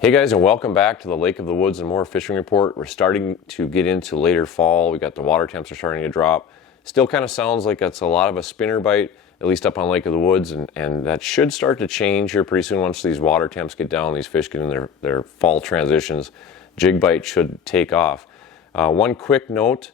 Hey guys, and welcome back to the Lake of the Woods and More fishing report. We're starting to get into later fall. We got the water temps are starting to drop. Still kind of sounds like it's a lot of a spinner bite, at least up on Lake of the Woods, and that should start to change here pretty soon once these water temps get down, these fish get in their fall transitions. Jig bite should take off. One quick note,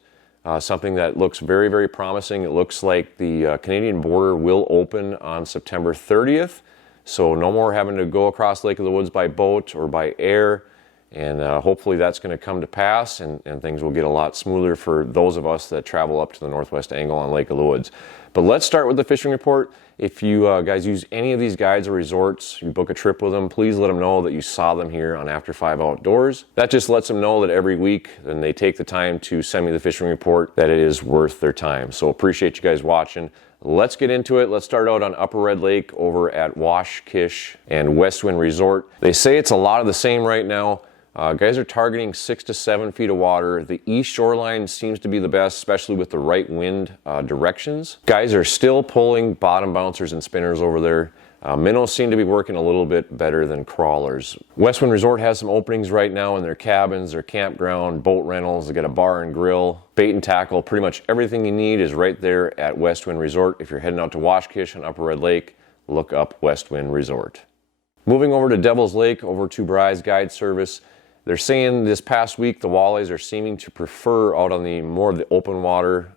something that looks very, very promising. It looks like the Canadian border will open on September 30th. So no more having to go across Lake of the Woods by boat or by air, and hopefully that's going to come to pass, and things will get a lot smoother for those of us that travel up to the northwest angle on Lake of the Woods. But let's start with the fishing report. If you guys use any of these guides or resorts, you book a trip with them, please let them know that you saw them here on After 5 Outdoors. That just lets them know that every week, and they take the time to send me the fishing report, that it is worth their time. So appreciate you guys watching. Let's get into it. Let's start out on Upper Red Lake over at Washkish and Westwind Resort. They say it's a lot of the same right now. Guys are targeting 6 to 7 feet of water. The east shoreline seems to be the best, especially with the right wind directions. Guys are still pulling bottom bouncers and spinners over there. Minnows seem to be working a little bit better than crawlers. Westwind Resort has some openings right now in their cabins, their campground, boat rentals. They got a bar and grill, bait and tackle. Pretty much everything you need is right there at Westwind Resort. If you're heading out to Washkish on Upper Red Lake, look up Westwind Resort. Moving over to Devil's Lake, over to Bry's Guide Service. They're saying this past week the walleyes are seeming to prefer out on the more of the open water,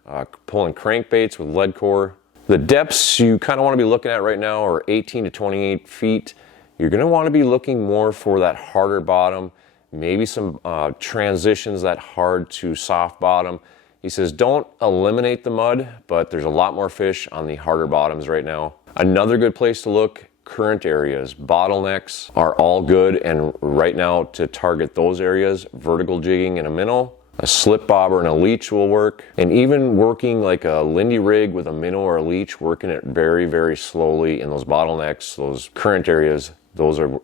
pulling crankbaits with lead core. The depths you kind of want to be looking at right now are 18 to 28 feet. You're going to want to be looking more for that harder bottom, maybe some transitions, that hard to soft bottom. He says don't eliminate the mud, but there's a lot more fish on the harder bottoms right now. Another good place to look, current areas. Bottlenecks are all good, and right now to target those areas, vertical jigging and a minnow, a slip bobber and a leech will work, and even working like a Lindy rig with a minnow or a leech, working it very, very slowly in those bottlenecks, those current areas,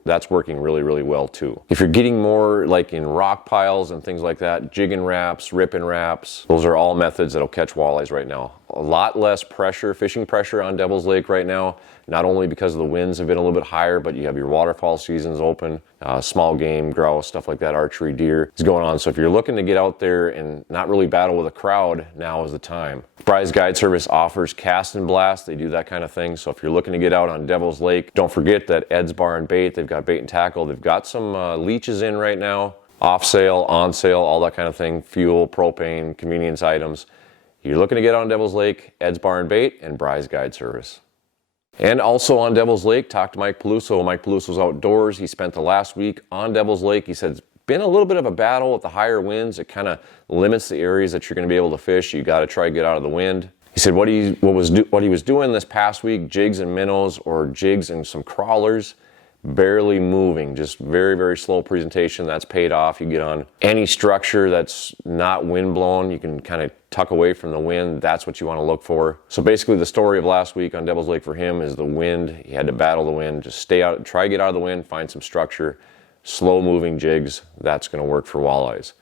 that's working really, really well too. If you're getting more like in rock piles and things like that, jigging wraps, ripping wraps, those are all methods that'll catch walleyes right now. A lot less pressure, fishing pressure on Devil's Lake right now, not only because the winds have been a little bit higher, but you have your waterfall seasons open, small game, grouse, stuff like that, archery, deer is going on. So if you're looking to get out there and not really battle with a crowd, now is the time. Bry's Guide Service offers cast and blast. They do that kind of thing. So if you're looking to get out on Devil's Lake, don't forget that Ed's Bar and Bait, they've got bait and tackle. They've got some leeches in right now, off sale, on sale, all that kind of thing, fuel, propane, convenience items. You're looking to get on Devil's Lake, Ed's Bar and Bait, and Bry's Guide Service. And also on Devil's Lake, talk to Mike Peluso. Mike Peluso's outdoors. He spent the last week on Devil's Lake. He said it's been a little bit of a battle with the higher winds. It kind of limits the areas that you're going to be able to fish. You got to try to get out of the wind. He said what he was doing this past week, jigs and minnows or jigs and some crawlers, barely moving, just very, very slow presentation. That's paid off. You get on any structure that's not wind blown, you can kind of tuck away from the wind. That's what you want to look for. So basically the story of last week on Devil's Lake for him is the wind. He had to battle the wind, just stay out, try to get out of the wind, find some structure, slow moving jigs. That's going to work for walleyes.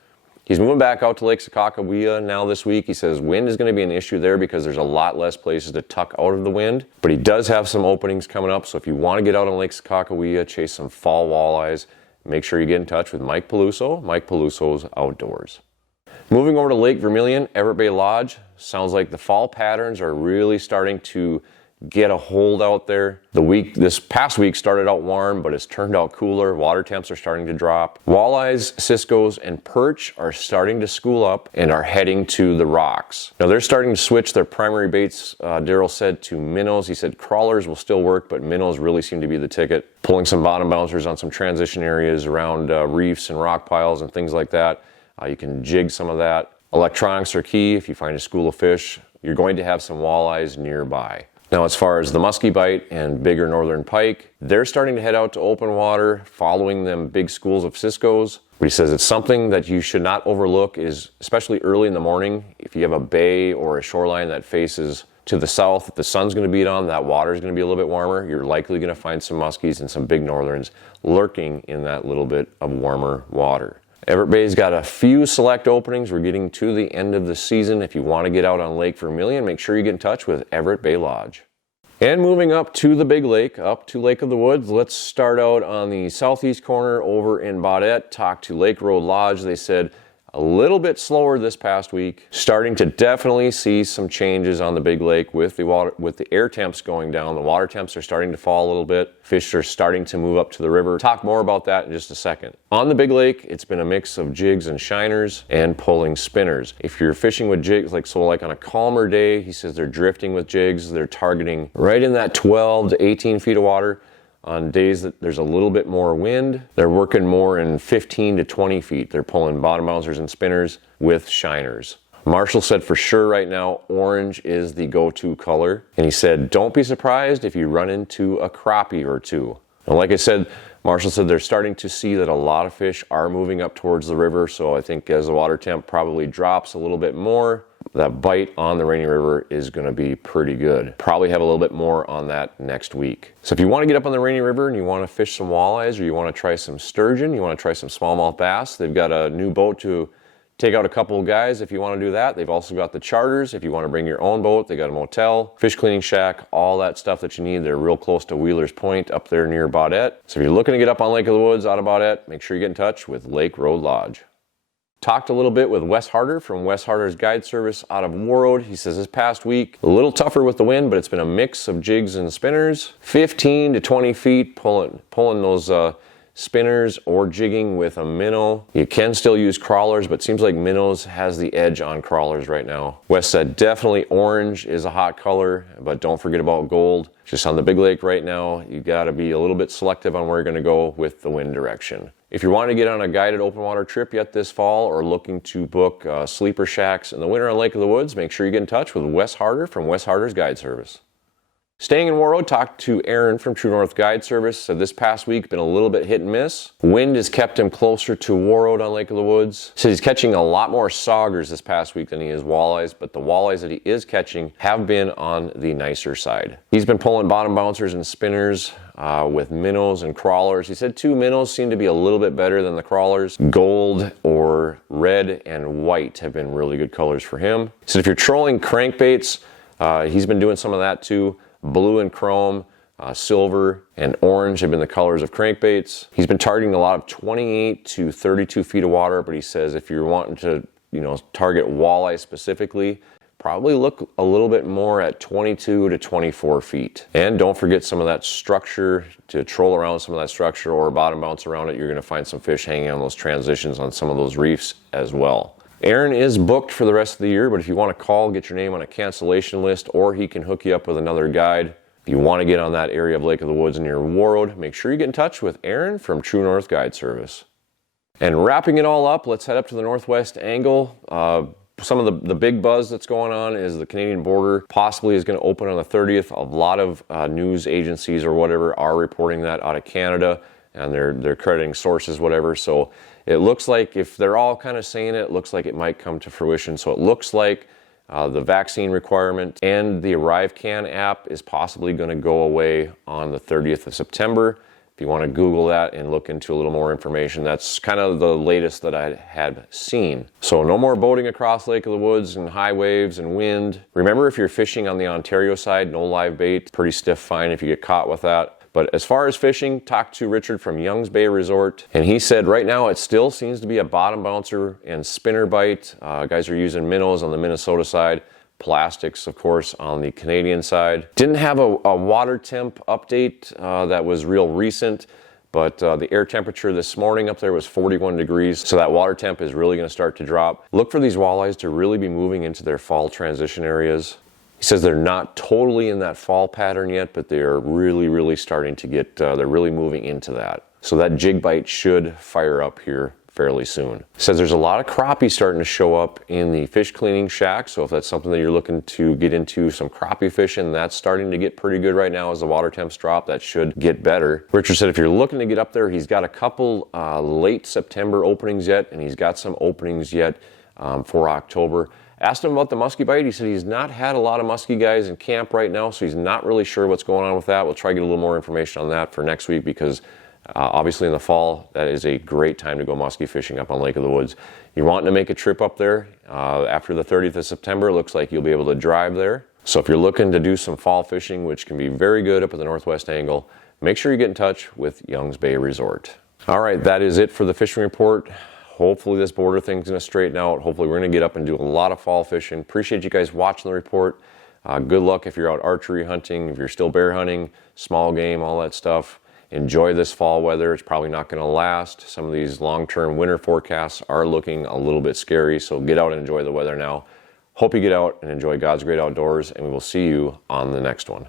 He's moving back out to Lake Sakakawea now this week. He says wind is going to be an issue there because there's a lot less places to tuck out of the wind. But he does have some openings coming up. So if you want to get out on Lake Sakakawea, chase some fall walleyes, make sure you get in touch with Mike Peluso, Mike Peluso's Outdoors. Moving over to Lake Vermilion, Everett Bay Lodge. Sounds like the fall patterns are really starting to get a hold out there. This past week started out warm, but it's turned out cooler. Water temps are starting to drop. Walleyes, ciscos, and perch are starting to school up and are heading to the rocks. Now they're starting to switch their primary baits, Daryl said, to minnows. He said crawlers will still work, but minnows really seem to be the ticket. Pulling some bottom bouncers on some transition areas around reefs and rock piles and things like that. You can jig some of that. Electronics are key. If you find a school of fish, you're going to have some walleyes nearby. Now, as far as the musky bite and bigger northern pike, they're starting to head out to open water, following them big schools of ciscos. But he says it's something that you should not overlook, is especially early in the morning. If you have a bay or a shoreline that faces to the south, if the sun's going to beat on, that water is going to be a little bit warmer. You're likely going to find some muskies and some big northerns lurking in that little bit of warmer water. Everett Bay's got a few select openings. We're getting to the end of the season. If you want to get out on Lake Vermilion, make sure you get in touch with Everett Bay Lodge. And moving up to the big lake, up to Lake of the Woods, let's start out on the southeast corner over in Baudette. Talked to Lake Road Lodge. They said a little bit slower this past week. Starting to definitely see some changes on the big lake with the air temps going down. The water temps are starting to fall a little bit. Fish are starting to move up to the river. Talk more about that in just a second. On the big lake, it's been a mix of jigs and shiners and pulling spinners. If you're fishing with jigs, like on a calmer day, he says they're drifting with jigs. They're targeting right in that 12 to 18 feet of water. On days that there's a little bit more wind, they're working more in 15 to 20 feet. They're pulling bottom bouncers and spinners with shiners. Marshall said for sure right now, orange is the go-to color. And he said, don't be surprised if you run into a crappie or two. And like I said, Marshall said they're starting to see that a lot of fish are moving up towards the river. So I think as the water temp probably drops a little bit more, that bite on the Rainy River is going to be pretty good. Probably have a little bit more on that next week. So if you want to get up on the Rainy River and you want to fish some walleyes, or you want to try some sturgeon, you want to try some smallmouth bass, they've got a new boat to take out a couple of guys if you want to do that. They've also got the charters if you want to bring your own boat. They got a motel, fish cleaning shack, all that stuff that you need. They're real close to Wheeler's Point up there near Baudette. So if you're looking to get up on Lake of the Woods out of Baudette, make sure you get in touch with Lake Road Lodge. Talked a little bit with Wes Harder from Wes Harder's Guide Service out of Warroad. He says this past week, a little tougher with the wind, but it's been a mix of jigs and spinners. 15 to 20 feet pulling those spinners or jigging with a minnow. You can still use crawlers, but it seems like minnows has the edge on crawlers right now. Wes said definitely orange is a hot color, but don't forget about gold. Just on the big lake right now, you got to be a little bit selective on where you're going to go with the wind direction. If you're wanting to get on a guided open water trip yet this fall, or looking to book sleeper shacks in the winter on Lake of the Woods, make sure you get in touch with Wes Harder from Wes Harder's Guide Service. Staying in Warroad, talked to Aaron from True North Guide Service. Said this past week been a little bit hit and miss. Wind has kept him closer to Warroad on Lake of the Woods. Said he's catching a lot more saugers this past week than he is walleyes, but the walleyes that he is catching have been on the nicer side. He's been pulling bottom bouncers and spinners with minnows and crawlers. He said 2 minnows seem to be a little bit better than the crawlers. Gold or red and white have been really good colors for him. He said if you're trolling crankbaits, he's been doing some of that too. Blue and chrome, silver and orange have been the colors of crankbaits. He's been targeting a lot of 28 to 32 feet of water, but he says if you're wanting to, target walleye specifically, probably look a little bit more at 22 to 24 feet. And don't forget some of that structure, to troll around some of that structure or bottom bounce around it. You're going to find some fish hanging on those transitions on some of those reefs as well. Aaron is booked for the rest of the year, but if you want to call, get your name on a cancellation list, or he can hook you up with another guide. If you want to get on that area of Lake of the Woods near Warroad, make sure you get in touch with Aaron from True North Guide Service. And wrapping it all up, let's head up to the northwest angle. Some of the big buzz that's going on is the Canadian border possibly is going to open on the 30th. A lot of news agencies or whatever are reporting that out of Canada, and they're crediting sources, whatever. So it looks like if they're all kind of saying it, it looks like it might come to fruition. So it looks like the vaccine requirement and the ArriveCan app is possibly going to go away on the 30th of September. If you want to Google that and look into a little more information, that's kind of the latest that I had seen. So no more boating across Lake of the Woods and high waves and wind. Remember, if you're fishing on the Ontario side, no live bait. Pretty stiff fine if you get caught with that. But as far as fishing, talked to Richard from Youngs Bay Resort, and he said right now it still seems to be a bottom bouncer and spinner bite. Guys are using minnows on the Minnesota side, plastics, of course, on the Canadian side. Didn't have a water temp update that was real recent, but the air temperature this morning up there was 41 degrees, so that water temp is really going to start to drop. Look for these walleyes to really be moving into their fall transition areas. He says they're not totally in that fall pattern yet, but they are really starting to get, they're really moving into that. So that jig bite should fire up here fairly soon. He says there's a lot of crappie starting to show up in the fish cleaning shack. So if that's something that you're looking to get into some crappie fishing, that's starting to get pretty good right now as the water temps drop. That should get better. Richard said if you're looking to get up there, he's got a couple late September openings yet, and he's got some openings yet for October. Asked him about the muskie bite. He said he's not had a lot of muskie guys in camp right now, so he's not really sure what's going on with that. We'll try to get a little more information on that for next week, because obviously in the fall, that is a great time to go muskie fishing up on Lake of the Woods. You're wanting to make a trip up there after the 30th of September. Looks like you'll be able to drive there. So if you're looking to do some fall fishing, which can be very good up at the Northwest Angle, make sure you get in touch with Young's Bay Resort. All right, that is it for the fishing report. Hopefully this border thing's gonna straighten out. Hopefully we're gonna get up and do a lot of fall fishing. Appreciate you guys watching the report. Good luck if you're out archery hunting, if you're still bear hunting, small game, all that stuff. Enjoy this fall weather. It's probably not gonna last. Some of these long-term winter forecasts are looking a little bit scary, so get out and enjoy the weather now. Hope you get out and enjoy God's great outdoors, and we will see you on the next one.